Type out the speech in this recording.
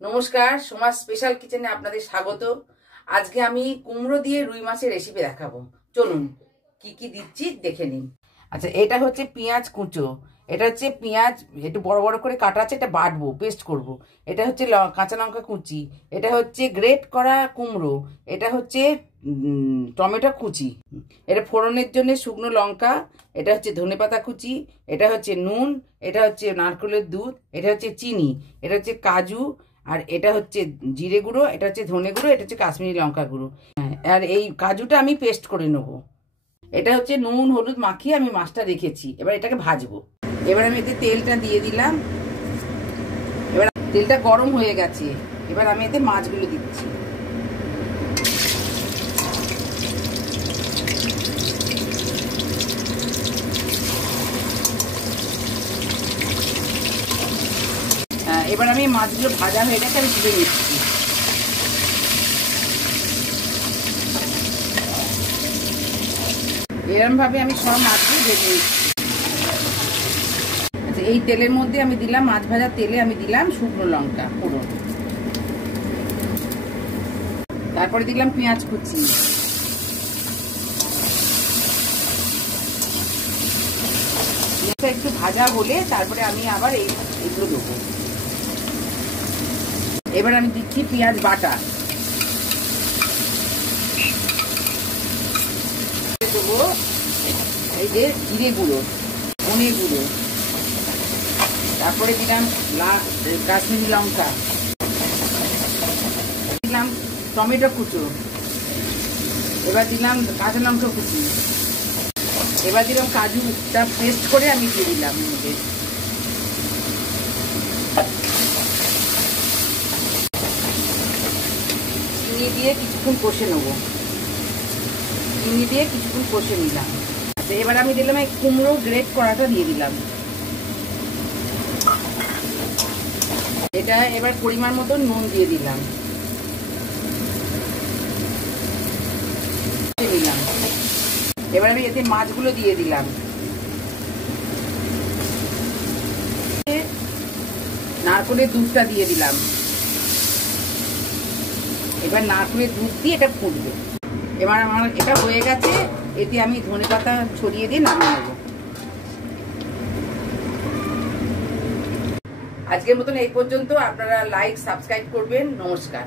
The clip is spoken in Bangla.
নমস্কার, সমাজ স্পেশাল কিচেনে আপনাদের স্বাগত। আজকে আমি কুমড়ো দিয়ে রুই মাছের রেসিপি দেখাবো। চলুন কি কি দিচ্ছি দেখে নিন। আচ্ছা, এটা হচ্ছে পেঁয়াজ কুচো, এটা হচ্ছে পেঁয়াজ একটু বড় বড় করে কাটা আছে, এটা বাটবো, পেস্ট করব। এটা হচ্ছে কাঁচা লঙ্কা কুচি, এটা হচ্ছে গ্রেট করা কুমড়ো, এটা হচ্ছে টমেটো কুচি, এটা ফোড়নের জন্য শুকনো লঙ্কা, এটা হচ্ছে ধনেপাতা কুচি, এটা হচ্ছে নুন, এটা হচ্ছে নারকেলের দুধ, এটা হচ্ছে চিনি, এটা হচ্ছে কাজু, আর এটা হচ্ছে জিরে গুঁড়ো, এটা হচ্ছে ধনে গুঁড়ো, এটা হচ্ছে কাশ্মীরি লঙ্কা গুঁড়ো। আর এই কাজুটা আমি পেস্ট করে নেবো। এটা হচ্ছে নুন হলুদ মাখিয়ে আমি মাছটা রেখেছি, এবার এটাকে ভাজবো। এবার আমি এতে তেলটা দিয়ে দিলাম, এবার তেলটা গরম হয়ে গেছে, এবার আমি এতে মাছগুলো দিচ্ছি। এবার আমি মাছগুলো ভাজা হয়ে গেছে, আমি তুলে নিচ্ছি। এরকম ভাবে আমি সব মাছগুলো ভেজে নিচ্ছি। আচ্ছা, এই তেলের মধ্যে আমি দিলাম, মাছ ভাজার তেলে আমি দিলাম শুকনো লঙ্কা পুরো, তারপরে দিলাম পেঁয়াজ কুচি, পেঁয়াজটা একটু ভাজা হলে তারপরে আমি আবার এইগুলো দেবো। এবার আমি দিচ্ছি পেঁয়াজ বাটা, দেবো এই যে জিরে গুঁড়ো, ধনে গুঁড়ো, তারপরে দিলাম কাশ্মীরি লঙ্কা, দিলাম টমেটো কুচো, এবার দিলাম কাঁচা লঙ্কা কুচি, এবার দিলাম কাজুটা পেস্ট করে আমি দিয়ে দিলাম। চিনি দিয়ে কিছুক্ষণ কষে নেবো, চিনি দিয়ে কিছুক্ষণ কষে নিলাম। আচ্ছা, এবার আমি দিলাম এই কুমড়ো গ্রেট করাটা দিয়ে দিলাম। এটা এবার পরিমাণ মতো নুন দিয়ে দিলাম, এবার আমি এতে মাছগুলো দিয়ে দিলাম, নারকেলের দুধটা দিয়ে দিলাম। এবার নারকেলের দুধ দিয়ে এটা ফুটবে। এবার আমার এটা হয়ে গেছে, এতে আমি ধনেপাতা ছড়িয়ে দিয়ে নামিয়ে নেব। আজকের মতন এই পর্যন্ত। আপনারা লাইক সাবস্ক্রাইব করবেন। নমস্কার।